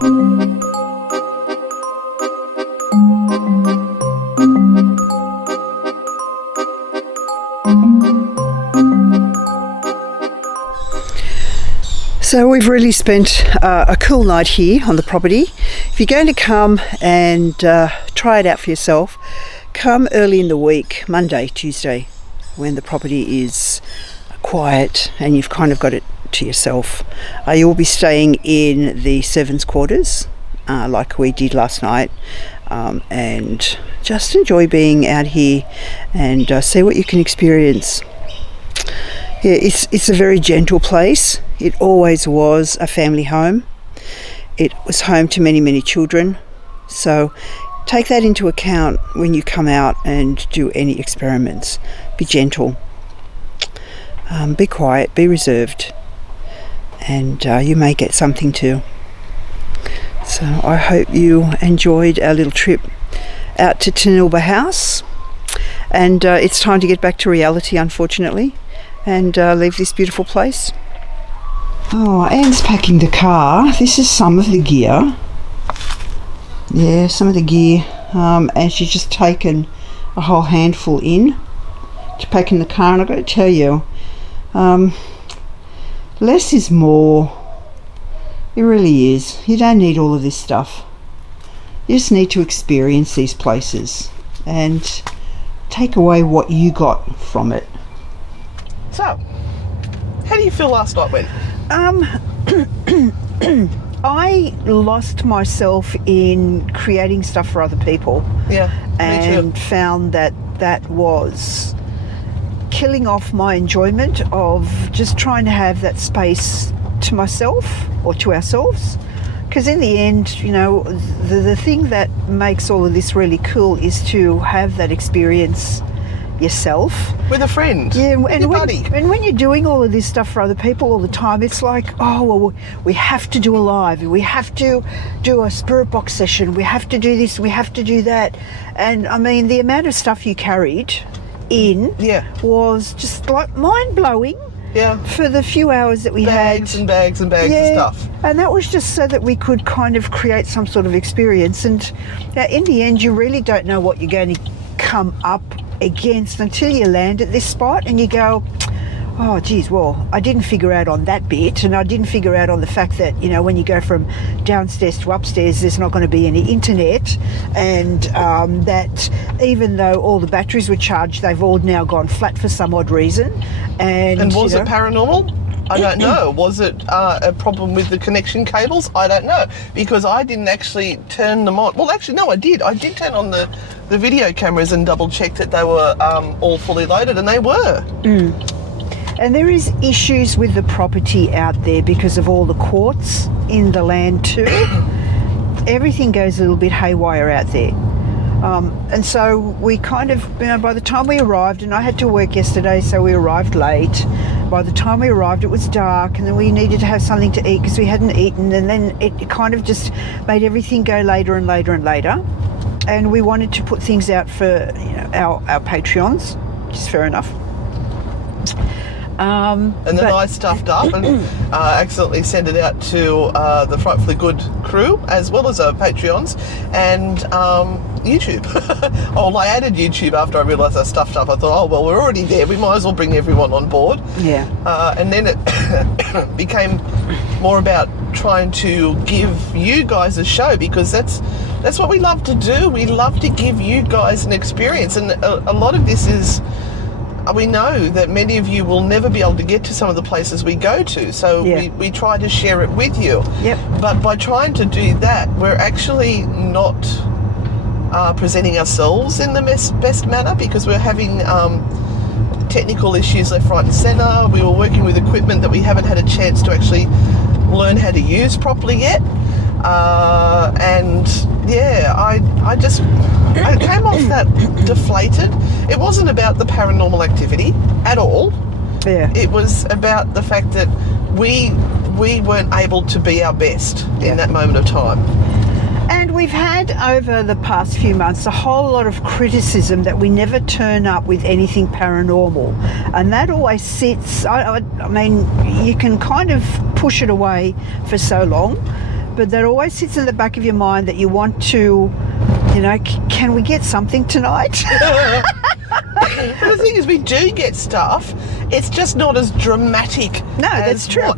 So we've really spent a cool night here on the property. If you're going to come and try it out for yourself, come early in the week, Monday, Tuesday, when the property is quiet and you've kind of got it to yourself. You will be staying in the servants' quarters like we did last night, and just enjoy being out here and see what you can experience. Yeah, it's a very gentle place. It always was a family home. It was home to many, many children. So take that into account when you come out and do any experiments. Be gentle. Be quiet, be reserved. And you may get something too. So I hope you enjoyed our little trip out to Tanilba House. And it's time to get back to reality, unfortunately, and leave this beautiful place. Oh, Anne's packing the car. This is some of the gear. Yeah, some of the gear. And she's just taken a whole handful in to pack in the car. And I've got to tell you, less is more. It really is. You don't need all of this stuff. You just need to experience these places and take away what you got from it. So, how do you feel last night went? I lost myself in creating stuff for other people. Yeah, and me too. Found that was killing off my enjoyment of just trying to have that space to myself or to ourselves. Because in the end, you know, the thing that makes all of this really cool is to have that experience yourself with a friend, yeah, and buddy. And when you're doing all of this stuff for other people all the time, it's like, oh well, we have to do a live, we have to do a spirit box session, we have to do this, we have to do that. And I mean, the amount of stuff you carried in was just like mind-blowing. Yeah, for the few hours that we had. Bags and bags and bags of stuff. And that was just so that we could kind of create some sort of experience. And in the end, you really don't know what you're going to come up against until you land at this spot and you go, oh geez, well, I didn't figure out on that bit, and I didn't figure out on the fact that, you know, when you go from downstairs to upstairs, there's not going to be any internet, and that even though all the batteries were charged, they've all now gone flat for some odd reason. And was it paranormal? I don't know. Was it a problem with the connection cables? I don't know, because I didn't actually turn them on. Well, actually, no, I did. I did turn on the video cameras and double check that they were all fully loaded, and they were. And there is issues with the property out there because of all the quartz in the land too. Everything goes a little bit haywire out there. And so we kind of, you know, by the time we arrived, and I had to work yesterday, so we arrived late. By the time we arrived, it was dark, and then we needed to have something to eat because we hadn't eaten, and then it kind of just made everything go later and later and later. And we wanted to put things out for, you know, our Patreons, which is fair enough. And then I stuffed up and accidentally sent it out to the Frightfully Good crew, as well as our Patreons, and YouTube. Oh, I added YouTube after I realised I stuffed up. I thought, oh, well, we're already there. We might as well bring everyone on board. Yeah. And then it became more about trying to give you guys a show, because that's what we love to do. We love to give you guys an experience. And a lot of this is, we know that many of you will never be able to get to some of the places we go to, so we try to share it with you. Yep. But by trying to do that, we're actually not presenting ourselves in the best manner, because we're having technical issues left, right and centre. We were working with equipment that we haven't had a chance to actually learn how to use properly yet. And yeah, I came off that deflated. It wasn't about the paranormal activity at all. Yeah. It was about the fact that we weren't able to be our best in that moment of time. And we've had over the past few months a whole lot of criticism that we never turn up with anything paranormal, and that always sits, I mean, you can kind of push it away for so long, but that always sits in the back of your mind that you want to, can we get something tonight? But the thing is, we do get stuff. It's just not as dramatic. No, that's true.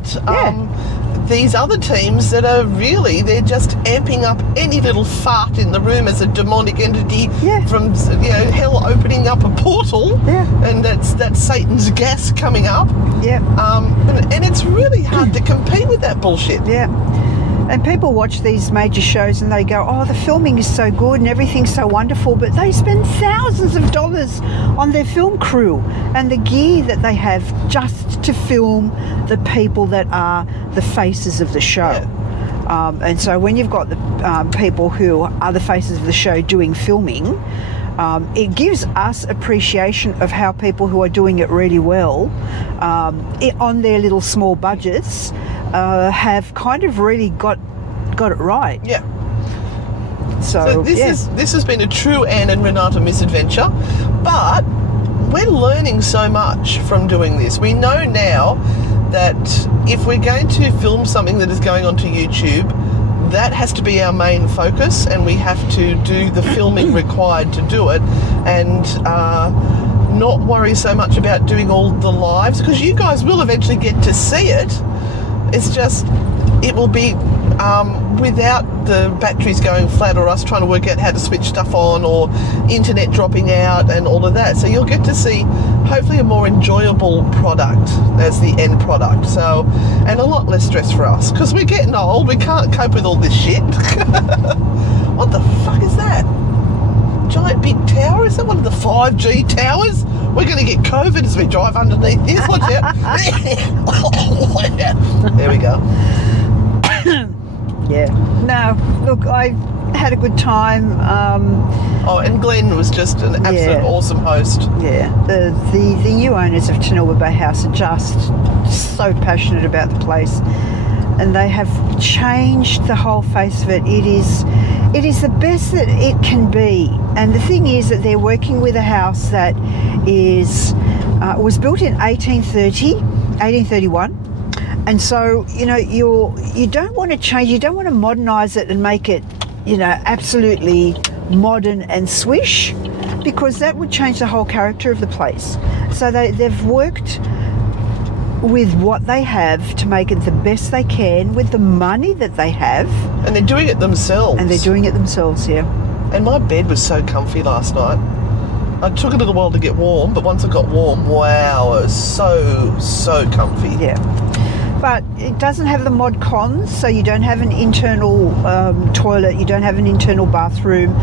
These other teams that are really, they're just amping up any little fart in the room as a demonic entity from hell opening up a portal, and that's Satan's gas coming up. And it's really hard to compete with that bullshit. And people watch these major shows and they go, oh, the filming is so good and everything's so wonderful, but they spend thousands of dollars on their film crew and the gear that they have just to film the people that are the faces of the show. And so when you've got the people who are the faces of the show doing filming, it gives us appreciation of how people who are doing it really well on their little small budgets have kind of really got it right. So this has been a true Anne and Renata misadventure, but we're learning so much from doing this. We know now that if we're going to film something that is going onto YouTube, that has to be our main focus, and we have to do the filming required to do it, and not worry so much about doing all the lives, because you guys will eventually get to see it. It's just, it will be without the batteries going flat or us trying to work out how to switch stuff on or internet dropping out and all of that. So you'll get to see hopefully a more enjoyable product as the end product. So, and a lot less stress for us because we're getting old. We can't cope with all this shit. What the fuck is that? Giant big tower? Is that one of the 5G towers? We're going to get COVID as we drive underneath this. Watch out. There we go. No, look, I had a good time. And Glenn was just an absolute awesome host. The new owners of Tanilba Bay House are just so passionate about the place, and they have changed the whole face of it. It is the best that it can be. And the thing is that they're working with a house that was built in 1831. And so, you don't want to change, you don't want to modernise it and make it, absolutely modern and swish, because that would change the whole character of the place. So they've worked with what they have to make it the best they can with the money that they have. And they're doing it themselves. And my bed was so comfy last night. It took a little while to get warm, but once it got warm, wow, it was so comfy. But it doesn't have the mod cons, so you don't have an internal toilet, you don't have an internal bathroom.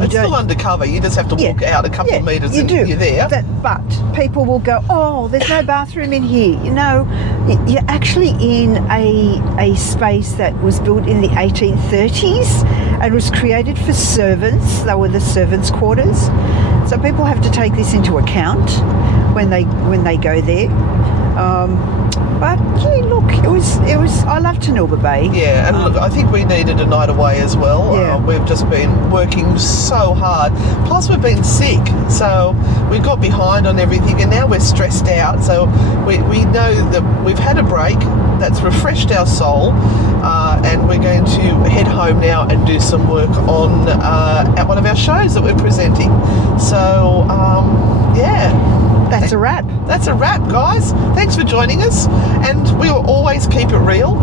It's still undercover, you just have to walk out a couple of metres and you're there. But people will go, oh, there's no bathroom in here. You're actually in a space that was built in the 1830s and was created for servants. They were the servants' quarters. So people have to take this into account when they go there. But look, it was. I love Tanilba Bay. And look, I think we needed a night away as well. We've just been working so hard. Plus, we've been sick, so we got behind on everything, and now we're stressed out. So we know that we've had a break that's refreshed our soul, and we're going to head home now and do some work on at one of our shows that we're presenting. So That's a wrap. That's a wrap, guys. Thanks for joining us, and we will always keep it real.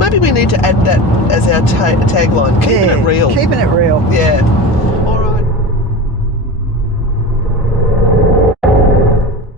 Maybe we need to add that as our tagline. Keeping it real. Keeping it real. Yeah.